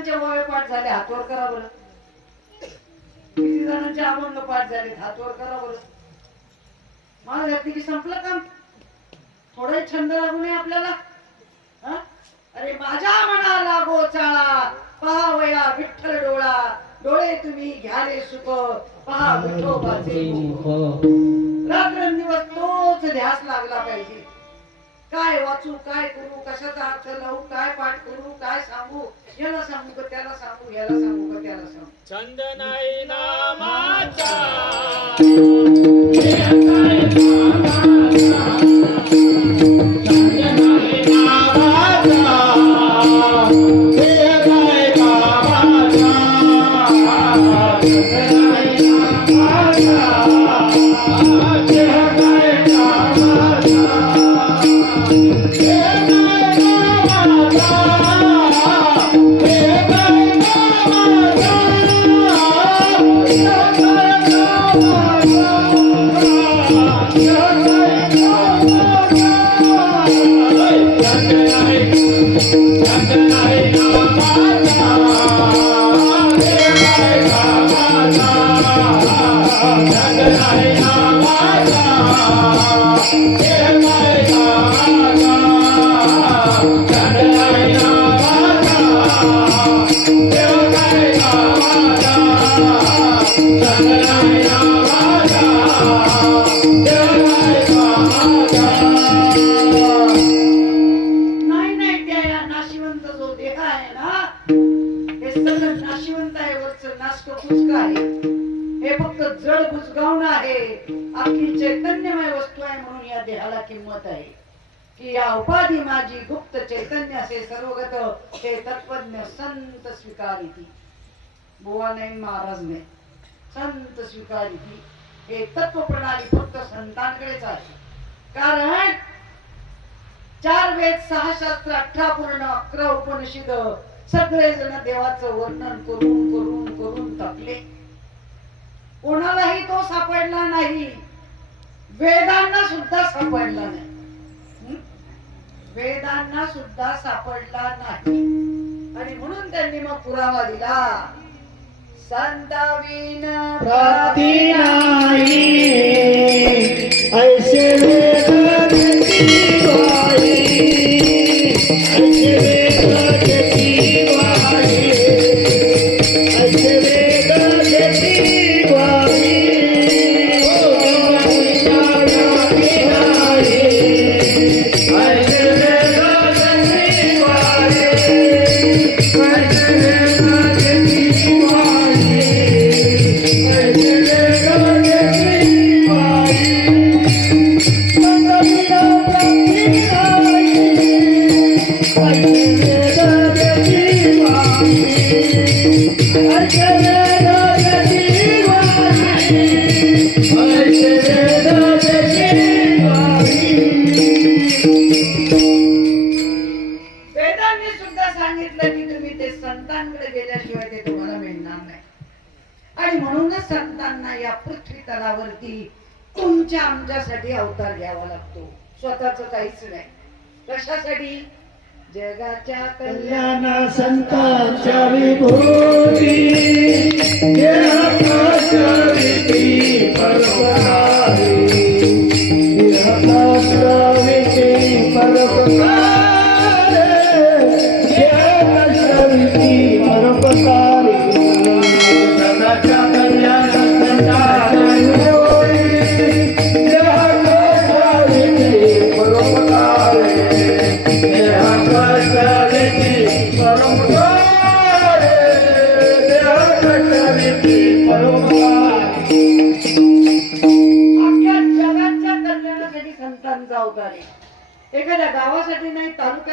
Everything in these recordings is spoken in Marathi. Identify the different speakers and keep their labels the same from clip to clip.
Speaker 1: किती जणांचे वय पाठ झाले हातवर करा बरं. किती जणांचे अभंग पाठ झाले हातवर करा बरं. मला घातली की संपलं काम थोडे छंद लागू नये आपल्याला. अरे माझ्या मनाला गोचाळा. पहा वया विठ्ठल डोळा. डोळे तुम्ही घ्याले सुख. पहा विठोबाचे मुख. रात्रंदिवस तोच ध्यास लागला पाहिजे. काय वाचू काय करू कशाचा अर्थ लावू काय पाठ करू काय सांगू? याला सांगू का त्याला सांगू याला सांगू का त्याला सांगू?
Speaker 2: चंदनाई नामाचा.
Speaker 1: नाही हे फक्त जड बुजगावणं आहे. आपली चैतन्यमय वस्तू आहे म्हणून या देहाला किंमत आहे. की या उपाधी माझी गुप्त चैतन्य असे सर्वगत हे तत्वज्ञ संत स्वीकारिती. बुवा नाही महाराज नाही. संत स्वीकारिती. हे तत्व प्रणाली फक्त संतांकडेच आहे. कारण चार वेद सहा शास्त्र अठरा पूर्ण अकरा उपनिषद सगळे जण देवाचं वर्णन करून करून करून टाकले कोणालाही तो सापडला नाही. वेदांना सुद्धा सापडला नाही. वेदांना सुद्धा सापडला नाही. आणि म्हणून त्यांनी मग पुरावा दिला. संतवीन
Speaker 3: नाही. ऐसे वेद ऐसे
Speaker 1: स्वतःच काहीच नाही. कशासाठी? जगाच्या कल्याण
Speaker 3: संतांच्या विभूती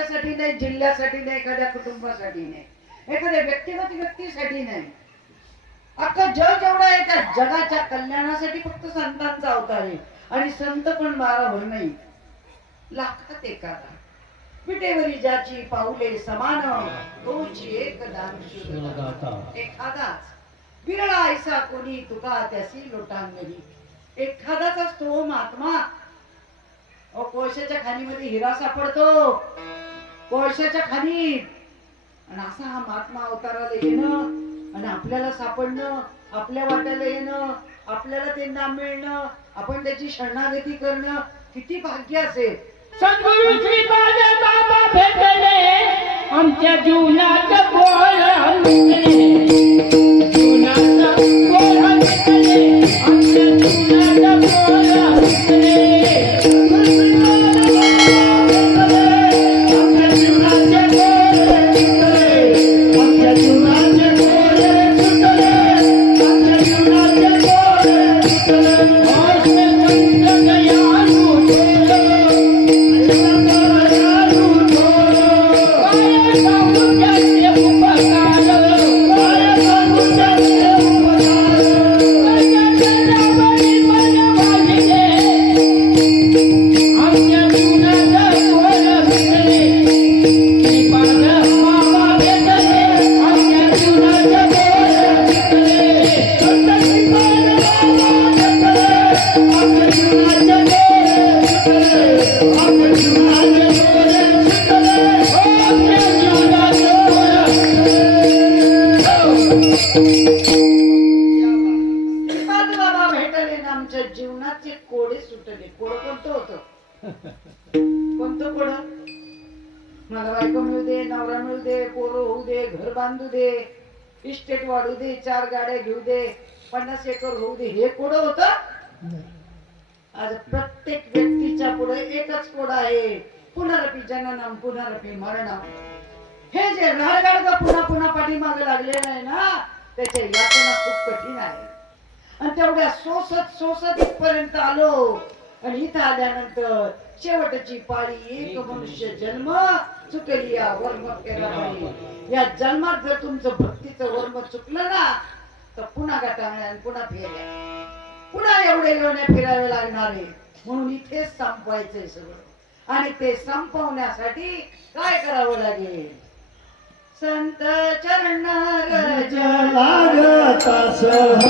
Speaker 1: तालुक्यासाठी नाही जिल्ह्यासाठी नाही एखाद्या कुटुंबासाठी नाही. एखाद्या व्यक्तिगत व्यक्तीसाठी नाही. अख्खं जग जेवढं आहे त्या जगाच्या कल्याणासाठी फक्त संतांचा अवतार आहे. आणि संत पण बाराभर नाही. लाखात एखादा पिठेवरी ज्याची पाऊले समान तोची एक दान एखादाच. विरळा ऐसा कोणी तुका त्यासी लोटांगणी एखादाच असतो महात्मा कोळशाच्या खाणीमध्ये हिरा सापडतो कोळशाच्या खाली. आणि असा हा महात्मा अवताराला येणं आणि आपल्याला सापडणं आपल्या वाट्याला येणं आपल्याला ते नाम मिळणं आपण त्याची शरणागती करणं किती भाग्य असेल.
Speaker 2: सद्गुरु श्री बाबा भेटले आमच्या जीवनात बोल जीवनात बोल आमच्या जीवनात बोल
Speaker 1: कोणतं कोड मला बायको मिळू दे नवरा मिळू दे पोरं होऊ दे घर बांधू दे इस्टेट वाढू दे चार गाड्या घेऊ दे पन्नास एकर होऊ दे हे कोड होत? आज प्रत्येक व्यक्तीच्या पुढे एकच कोड आहे. पुनरपी जननम पुनरपी मरणम. हे जे राडगाडग पुन्हा पुन्हा पाठीमागे लागले नाही ना त्याच्या यातना खूप कठीण आहे. आणि तेवढ्या सोसत सोसत इथपर्यंत आलो. आणि इथं आल्यानंतर शेवटची पाळी एक मनुष्य जन्म चुकली या वर्म केला नाही. या जन्मात जर तुमचं भक्तीचं वर्म चुकलं ना तर पुन्हा आणि पुन्हा फेऱ्या. पुन्हा एवढे लोण्या फिरावे लागणार आहे. म्हणून इथेच संपवायचंय सगळं. आणि ते संपवण्यासाठी काय करावं लागेल? संत चरण रज
Speaker 3: लागता सहज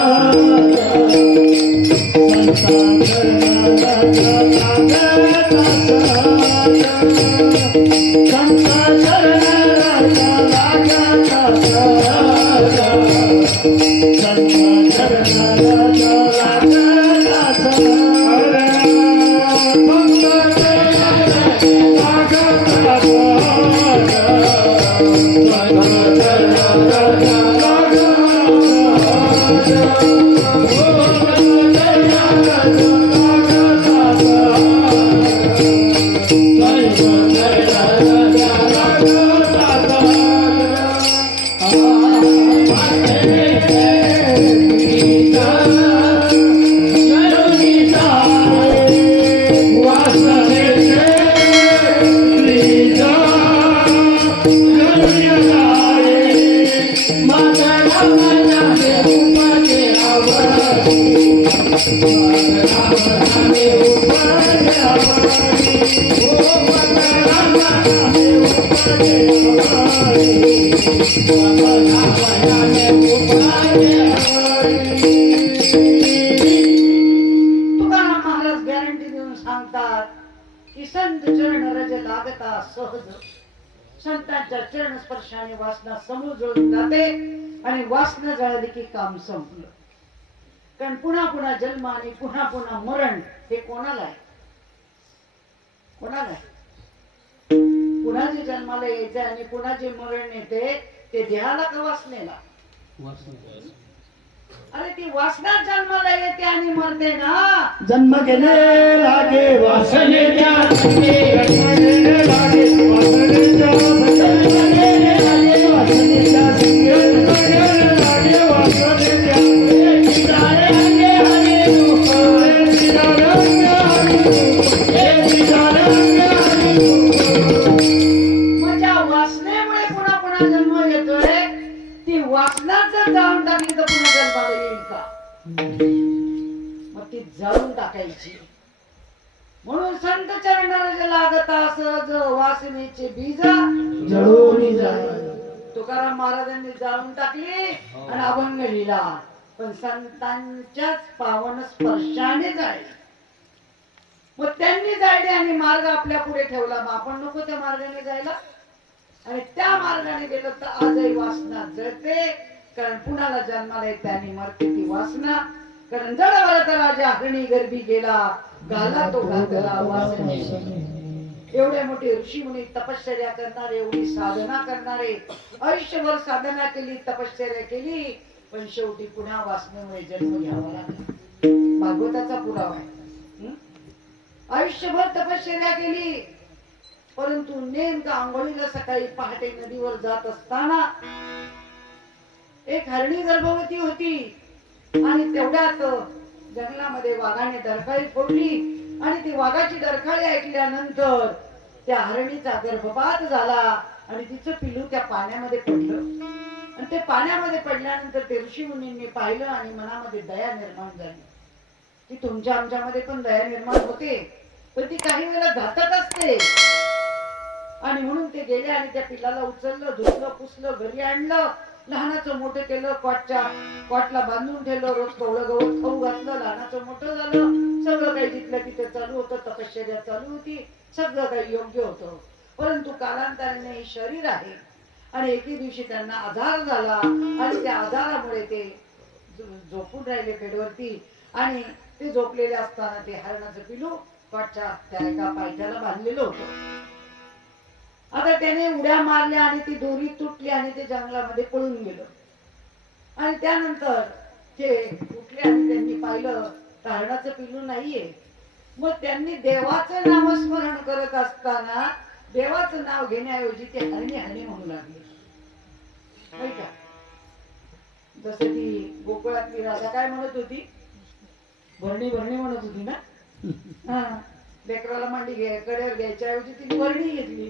Speaker 1: आणि वासना जळली की काम संपलं. कारण पुन्हा पुन्हा जन्म आणि पुन्हा पुन्हा मरण हे कोणाला आहे? कोणाला आहे? पुन्हा जे जन्माला यायचं आणि पुन्हा जे मरण येते ते देहाला का वासनेला? अरे ती वासना जन्माला येते आणि मरते ना.
Speaker 3: जन्म गेले लागे
Speaker 1: वासने कारण कुणाला जन्माला येते आणि मरते ती वासना. कारण जड राजा हरणी गर्भी गेला. गाला तो घातला वासने. एवढे मोठे ऋषी मुनी तपश्चर्या करणारे एवढी साधना करणारे. आयुष्यभर साधना केली तपश्चर्या केली. पण शेवटी पुन्हा वासनेमुळे जन्म घ्यावा लागला. भागवताचा पुरावा आहे. आयुष्यभर तपश्चर्या केली. परंतु नेमका आंघोळीला सकाळी पहाटे नदीवर जात असताना एक हरणी गर्भवती होती. आणि तेवढ्यात जंगलामध्ये वाघाने दरखाळी फोडली. आणि ती वाघाची दरखाळी ऐकल्यानंतर त्या हरणीचा गर्भपात झाला. आणि तिचं पिलू त्या पाण्यामध्ये पडलं. आणि ते पाण्यामध्ये पडल्यानंतर ते ऋषी मुनींनी पाहिलं आणि मनामध्ये दया निर्माण झाली. की तुमच्या आमच्यामध्ये पण दया निर्माण होते. पण ती काही वेळेला घातक असते. आणि म्हणून ते गेले आणि त्या पिल्लाला उचललं धुतलं पुसलं घरी आणलं. लहानाचं मोठं केलं कॉटच्या कॉटला बांधून ठेवलं रोज कवळं गवत खाऊ घातलं लहानाचं मोठं झालं. सगळं काही जिथलं तिथे चालू होतं तपश्चर्या चालू होती. सगळं काही योग्य होतं. परंतु कालांतराने हे शरीर आहे. आणि एके दिवशी त्यांना आधार झाला. आणि त्या आधारामुळे ते झोपून राहिले बेडवरती आणि ते झोपलेले असताना ते हरणाचं पिलू कॉटच्या त्या एका पायथ्याला बांधलेलं होतं. आता त्याने उड्या मारल्या आणि ती दोरी तुटली आणि ते जंगलामध्ये पळून गेलं. आणि त्यानंतर ते उठले आणि त्यांनी पाहिलं तारणाचं पिल्लू नाहीये. मग त्यांनी देवाचं नामस्मरण करत असताना देवाचं नाव घेण्याऐवजी ते हरणी हरणी म्हणू लागले. का? जसं ती गोकुळातली राजा काय म्हणत होती? भरणी भरणी म्हणत होती ना? हा. लेकराला मांडी घ्या कड्यावर घ्यायच्या ऐवजी तिने वर्णी घेतली.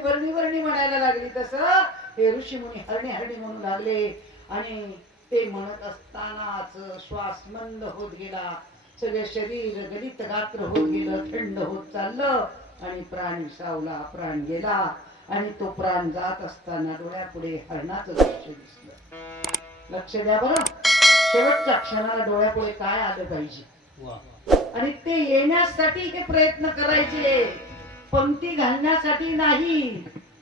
Speaker 1: आणि वर्णी वर्णी म्हणायला लागली तसं. हे ऋषी मुनी हरणी हरणी म्हणू लागले. आणि ते म्हणत असतानाच श्वास मंद होत गेला. सगळे शरीर गलित गात्र होत गेलं थंड होत चाललं. आणि प्राण सावला प्राण गेला. आणि तो प्राण जात असताना डोळ्यापुढे हरणाचं दृश्य दिसलं. लक्ष द्या बरं. शेवटच्या क्षणाला डोळ्यापुढे काय आलं पाहिजे? आणि ते येण्यासाठी ते प्रयत्न करायचे. पंक्ती घालण्यासाठी नाही.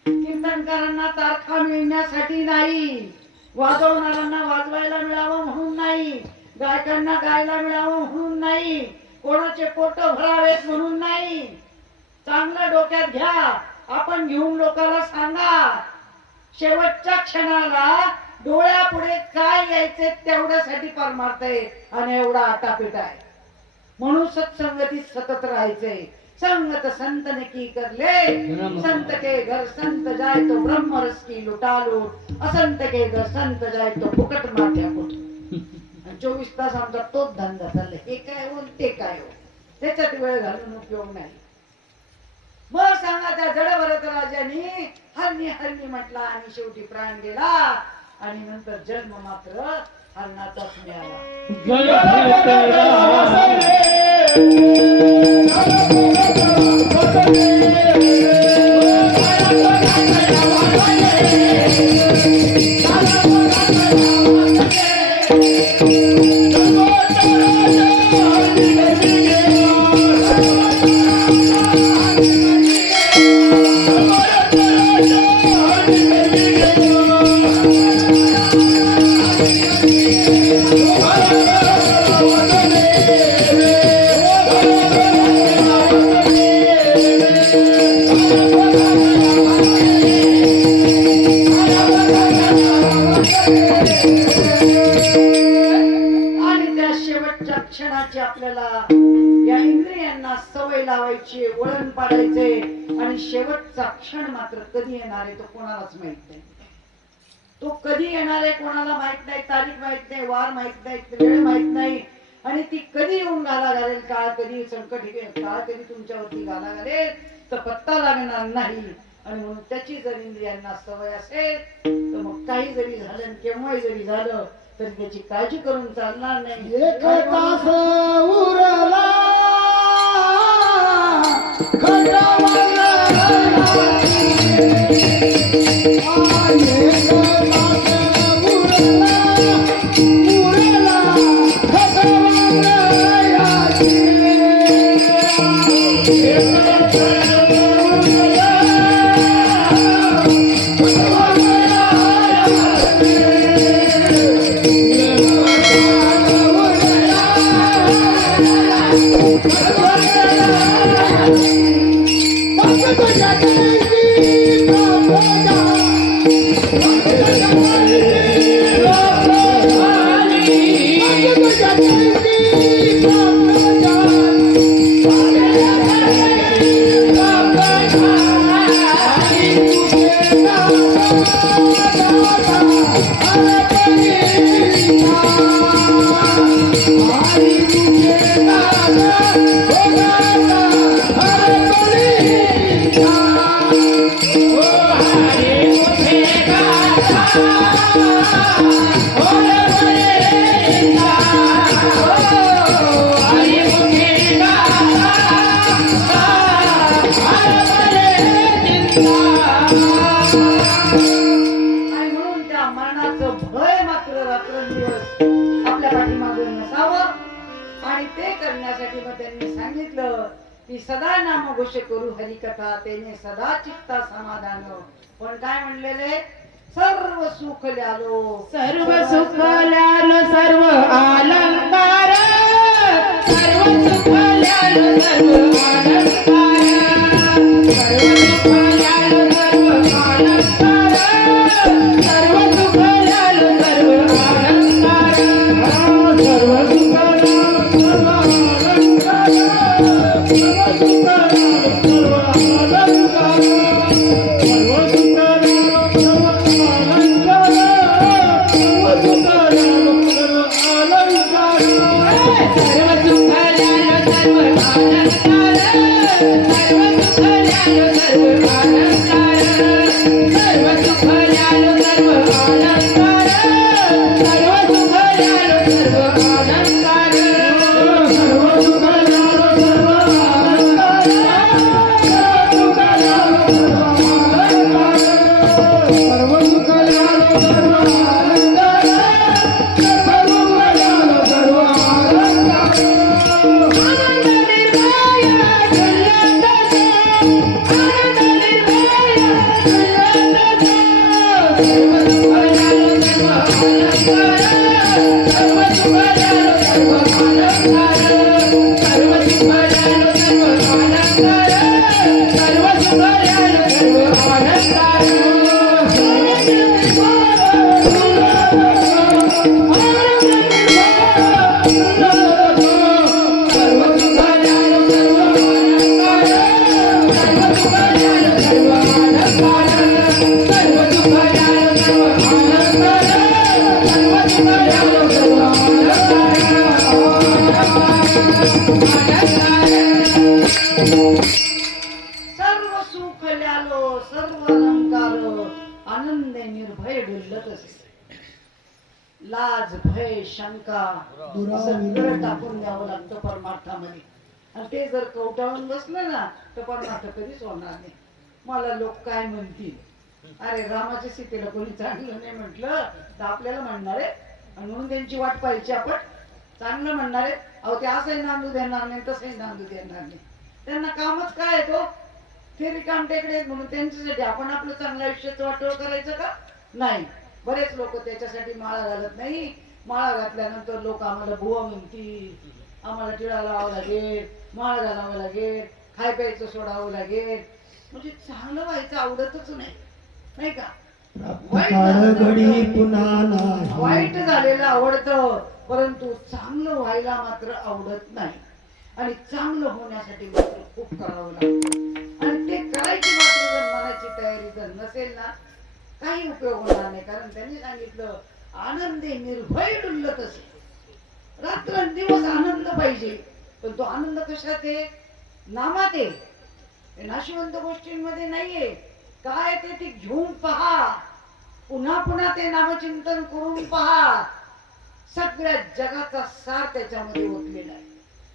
Speaker 1: कीर्तनकारांना तारखा मिळण्यासाठी नाही. वाजवणाऱ्यांना वाजवायला मिळावं म्हणून नाही. गायकांना गायला मिळावं म्हणून नाही. कोणाचे पोट भरावेत म्हणून नाही. चांगलं डोक्यात घ्या. आपण घेऊन लोकांना सांगा. शेवटच्या क्षणाला डोळ्यापुढे काय यायचे तेवढ्यासाठी परमार्थ आहे आणि एवढा आटापीट आहे. म्हणून सत्संगतीत सतत राहायचंय. संगत संत ने की कर ले। संत के घर संत जाय तो ब्रह्म रस की लुटा लूट असंत के घर संत जाय तो फुकट माथ्या चोवीस तास आमचा तोच धंदा चाललाय हे काय हो ते काय हो? त्याच्यात वेळ घालून उपयोग नाही. मग सांगा त्या जडभरत राजाने हरणी हरणी म्हटला आणि शेवटी प्राण गेला. आणि नंतर जन्म मात्र हरणाचाच मिळाला.
Speaker 3: Thank you.
Speaker 1: शेवटचा क्षण मात्र कधी येणार आहे तो कोणालाच माहीत नाही. तो कधी येणार आहे कोणाला माहीत नाही तारीख माहीत नाही वार माहीत नाही वेळ माहीत नाही. आणि ती कधी येऊन गाला घालेल काळ कधी संकट काळ कधी तुमच्यावरती गाला घालेल तर पत्ता लागणार नाही. आणि म्हणून त्याची जर इंद्रियांना सवय असेल तर मग काही जरी झालं आणि केव्हाही जरी झालं तरी त्याची काळजी करून चालणार नाही. Oh Thank you. हरिकथा सदा चित्ता समाधान. पण काय म्हणलेले? सर्व सुख ल्यालो.
Speaker 2: सर्व सुख ल्यालो सर्व अलंकार. सर्व सुख ल्यालो सर्व अलंकार. सर्व सुख ल्यालो सर्व अलंकार.
Speaker 1: Thank you. उठावून बसलं ना तर परमार्थ कधीच होणार नाही. मला लोक काय म्हणतील? अरे रामाच्या सीतेला कोणी चांगलं नाही म्हटलं तर आपल्याला म्हणणार आहे आणि म्हणून त्यांची वाट पाहिजे आपण. चांगलं म्हणणार आहे अहो ते असंही नांदू देणार नाही तसंही नांदू देणार नाही. त्यांना कामच काय आहे तो? ते रिकाम टेकडे म्हणून त्यांच्यासाठी आपण आपलं चांगलं आयुष्याचं वाटोळ करायचं का? नाही. बरेच लोक त्याच्यासाठी माळा घालत नाही. माळा घातल्यानंतर लोक आम्हाला भुवा म्हणतील. आम्हाला टिळा लावावं लागेल माळ घालावं लागेल खाय प्यायचं सोडावं लागेल. म्हणजे चांगलं व्हायचं आवडतच नाही. नाही का?
Speaker 3: काळ घडी पुन्हा नाही.
Speaker 1: वाईट झालेलं आवडतं परंतु चांगलं व्हायला मात्र आवडत नाही. आणि चांगलं होण्यासाठी मात्र खूप करावं लागतं. आणि ते करायची मात्र जर मनाची तयारी जर नसेल ना काही उपयोग होणार नाही. कारण त्यांनी सांगितलं आनंदे निर्भय डुलत असे. रात्रंदिवस आनंद पाहिजे. पण तो आनंद कशात आहे? नामात आहे. नाशिवंत गोष्टींमध्ये नाहीये. काय ते ते घेऊन पहा. पुन्हा पुन्हा ते नामचिंतन करून पहा. सगळ्या जगाचा सार त्याच्यामध्ये ओतलेला आहे.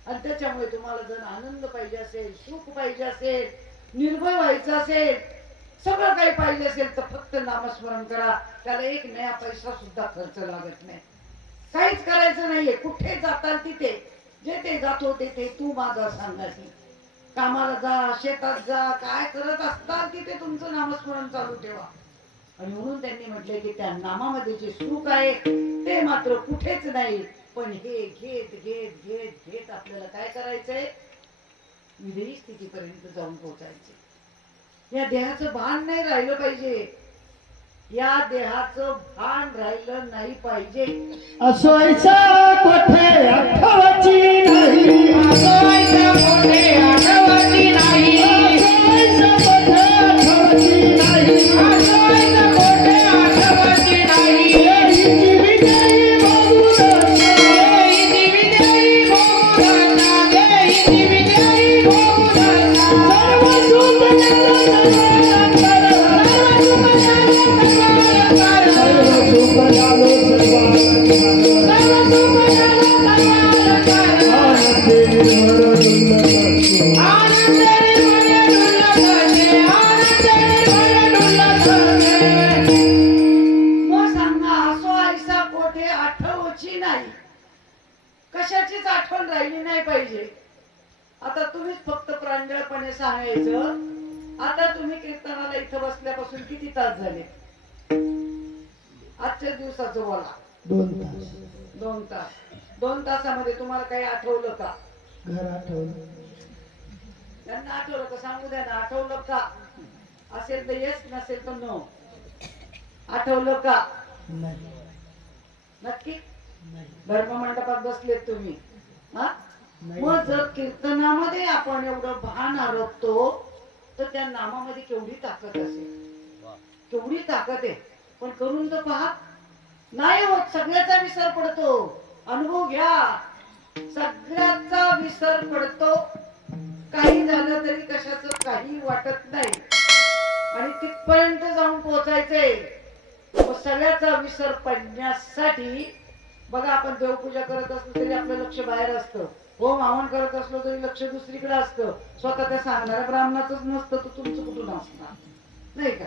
Speaker 1: आणि त्याच्यामुळे तुम्हाला जर आनंद पाहिजे असेल सुख पाहिजे असेल निर्भय व्हायचं असेल सगळं काही पाहिजे असेल तर फक्त नामस्मरण करा. त्याला एक नया पैसा सुद्धा खर्च लागत नाही. काहीच करायचं नाहीये. कुठे जाताल तिथे? जेथे जातो तेथे तू माझा सांगायचे कामाला जा शेतात जा काय करत असताल तिथे तुमचं नामस्मरण चालू ठेवा. आणि म्हणून त्यांनी म्हटले की त्या नामामध्ये जे सुख आहे ते मात्र कुठेच नाही. पण हे घेत घेत घेत घेत आपल्याला काय करायचंय? विधेयी स्थितीपर्यंत जाऊन पोहोचायचे या देहाचं भान नाही राहिलं पाहिजे. या देहाचं भान राहिलं नाही पाहिजे.
Speaker 3: असोयचा कोठे आठवची नाही.
Speaker 2: असोयचा कोठे आठवती
Speaker 1: प्रांजळपणे सांगायचं. आता तुम्ही कीर्तनाला इथं बसल्यापासून किती तास झाले? आजच्या दिवसाचं बोला.
Speaker 3: दोन तास.
Speaker 1: दोन तास. दोन तासामध्ये तुम्हाला काही आठवलं का?
Speaker 3: घर आठवलं.
Speaker 1: त्यांना आठवलं का? सांगू द्या ना. आठवलं का? असेल तर येस नसेल तर नो आठवलं का?
Speaker 3: नाही.
Speaker 1: नक्की?
Speaker 3: नाही.
Speaker 1: धर्म मंडपात बसलेत तुम्ही. हा. मग जर कीर्तनामध्ये आपण एवढं भान आरोपतो तर त्या नामामध्ये केवढी ताकद असेल? केवढी ताकद आहे? पण करून तर पहा. नाही होत सगळ्याचा विसर पडतो. अनुभव घ्या. सगळ्याचा विसर पडतो. काही झालं तरी कशाचं काही वाटत नाही. आणि तिथपर्यंत जाऊन पोहोचायचंय. मग सगळ्याचा विसर पडण्यासाठी बघा आपण देवपूजा करत असलो तरी आपलं लक्ष बाहेर असतं. होम हवन करत असलो तरी लक्ष दुसरीकडे असतं. स्वतः त्या सांगणाऱ्या ब्राह्मणाचंच नसतं तर तुमचं कुठून असणार? नाही का?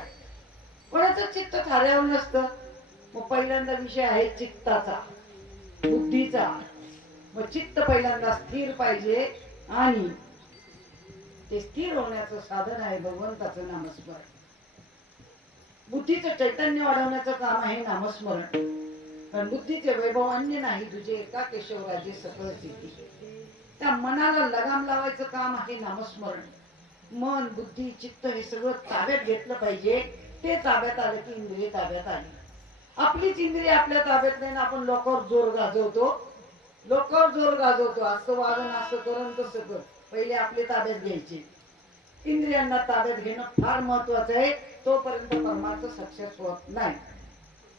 Speaker 1: कोणाचं चित्त थाऱ्यावर नसतं. मग पहिल्यांदा विषय आहे चित्ताचा बुद्धीचा. मग चित्त पहिल्यांदा स्थिर पाहिजे आणि ते स्थिर होण्याचं साधन आहे भगवंताचं नामस्मरण. बुद्धीचं चैतन्य वाढवण्याचं काम आहे नामस्मरण. कारण बुद्धीचे वैभव अन्य नाही तुझे एका केशवराजे सकळ सिद्धी. त्या मनाला लगाम लावायचं काम आहे नामस्मरण. मन बुद्धी चित्त हे सगळं ताब्यात घेतलं पाहिजे. ते ताब्यात आले की इंद्रिय ताब्यात आली. आपलीच इंद्रिय आपल्या ताब्यात नाही ना आपण लोकांवर जोर गाजवतो. लोकांवर जोर गाजवतो. असं वागण असं करून तसं कर. पहिले आपले ताब्यात घ्यायचे. इंद्रियांना ताब्यात घेणं फार महत्वाचं आहे. तोपर्यंत परमार्थ सक्सेस होत नाही.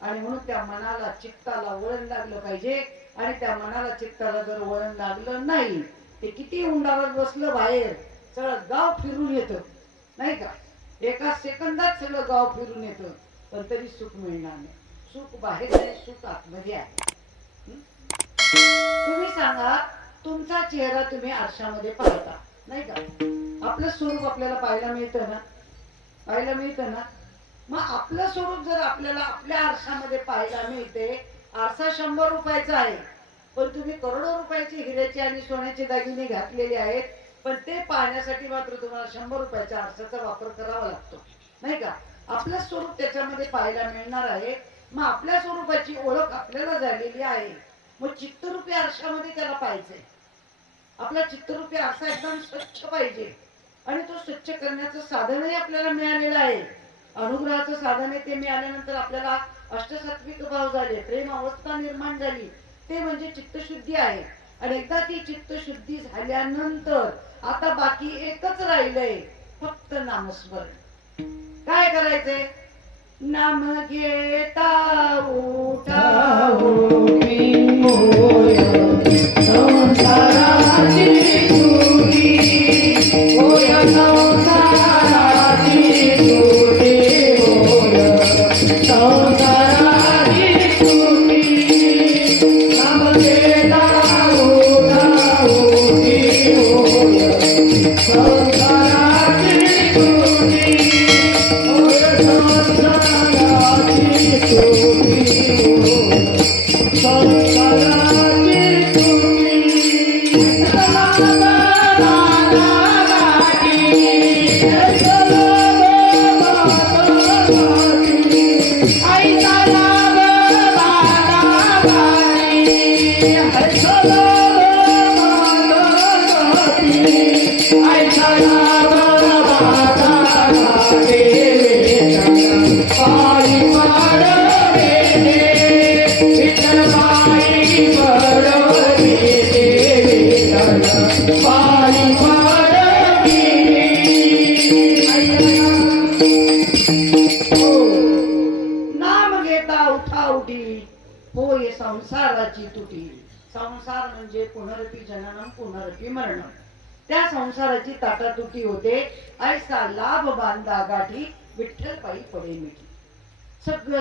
Speaker 1: आणि म्हणून त्या मनाला चित्ताला वळण लागलं पाहिजे. आणि त्या मनाला चित्ताला जर वळण लागलं नाही ते किती उंडावर बसलं बाहेर सगळं गाव फिरून येतं. नाही का? एका सेकंदात सगळं गाव फिरून येतं पण तरी सुख मिळणार नाही. सुख बाहेर नाही सुख आतमध्ये आहे. तुम्ही सांगा तुमचा चेहरा तुम्ही आरशामध्ये पाहता. नाही का? आपलं स्वरूप आपल्याला पाहायला मिळतं ना? पाहायला मिळतं ना? मग आपलं स्वरूप जर आपल्याला आपल्या आरशामध्ये पाहायला मिळते आरसा शंभर रुपयाचा आहे पण तुम्ही करोडो रुपयाचे हिऱ्याचे आणि सोन्याचे दागिने घातलेले आहेत पण ते पाहण्यासाठी मात्र तुम्हाला शंभर रुपयाच्या आरशाचा वापर करावा लागतो. नाही का? आपलं स्वरूप त्याच्यामध्ये पाहायला मिळणार आहे. मग आपल्या स्वरूपाची ओळख आपल्याला झालेली आहे. मग चित्तरूपी आरशामध्ये त्याला पाहिजे आपला चित्तरूपी आरसा एकदम स्वच्छ पाहिजे. आणि तो स्वच्छ करण्याचं साधनही आपल्याला मिळालेलं आहे. अनुग्रहाचं साधन आहे ते मिळाल्यानंतर आपल्याला अष्टसात्विक भाव झाले प्रेम अवस्था निर्माण झाली. ते म्हणजे चित्तशुद्धी आहे. आणि एकदा ती चित्त शुद्धी झाल्यानंतर आता बाकी एकच राहिलंय फक्त नामस्मरण. काय करायचंय? नाम घेता उठा संसाराची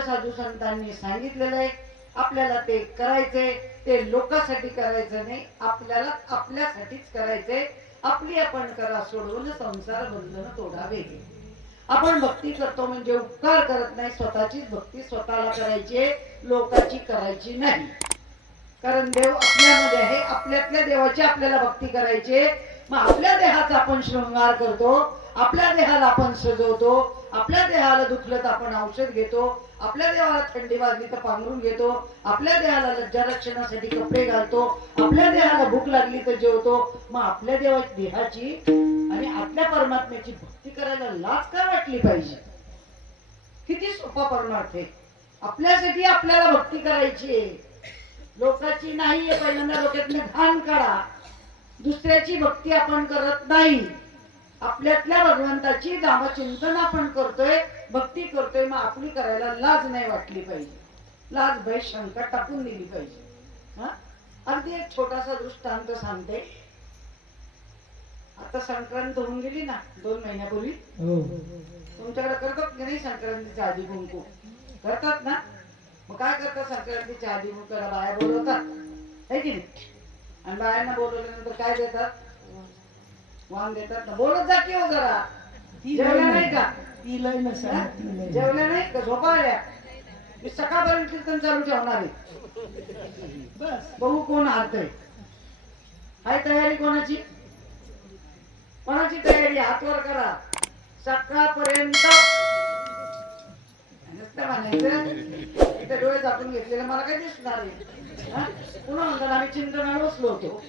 Speaker 1: साधू संतांनी सांगितलेलं आहे. आपल्याला ते करायचंय. ते लोकांसाठी करायचं नाही. आपल्याला आपल्यासाठीच करायचंय. आपली आपण करा सोडवून संसार बंधन तोडावे. आपण भक्ती करतो म्हणजे उपकार करत नाही. स्वतःचीच भक्ती स्वतःला करायची लोकांची करायची नाही. कारण देव आपल्यामध्ये आहे. आपल्यातल्या देवाची आपल्याला भक्ती करायची मग आपल्या देहाचा आपण शृंगार करतो. आपल्या देहाला आपण सजवतो. आपल्या देहाला दुखलं तर आपण औषध घेतो. आपल्या देहाला थंडी वाजली तर पांघरून घेतो. आपल्या देहाला लज्जा रक्षणासाठी कपडे घालतो. आपल्या देहाला भूक लागली तर जेवतो. मग आपल्या देवा देहाची आणि आपल्या परमात्म्याची भक्ती करायला लाज काय वाटली पाहिजे? किती सोपा परमार्थ आहे. आपल्यासाठी आपल्याला भक्ती करायची आहे. नाही नाहीये. पहिल्यांदा डोक्यातनं घाण काढा. दुसऱ्याची भक्ती आपण करत नाही. आपल्यातल्या भगवंताची नामचिंतन आपण करतोय भक्ती करतोय मग आपली करायला लाज नाही वाटली पाहिजे. लाज भय शंका टाकून दिली पाहिजे. हा? अगदी एक छोटासा दृष्टांत सांगते. आता संक्रांत होऊन गेली ना दोन महिन्यापूर्वी? तुमच्याकडे करतात की नाही संक्रांतीच्या आधी कुंकू? करतात ना? मग काय करतात संक्रांतीच्या आधी? त्याला बाया बोलवतात. है की नाही? आणि बायांना बोलवल्यानंतर काय देतात? वाण देतात ना. बोलत जा की हो जरा. जेवल्या नाही का? हा? जेवल्या नाही का? झोपावल्या मी सकाळपर्यंत कीर्तन चालू ठेवणार आहे. बस. बघू कोण हारतय. हाय तयारी कोणाची? कोणाची तयारी? हातवर करा. सकाळपर्यंत. म्हणायचं. डोळे झाकून घेतलेले. मला काय दिसणार आहे? पुन्हा म्हणतात आम्ही चिंतनाला बसलो होतो.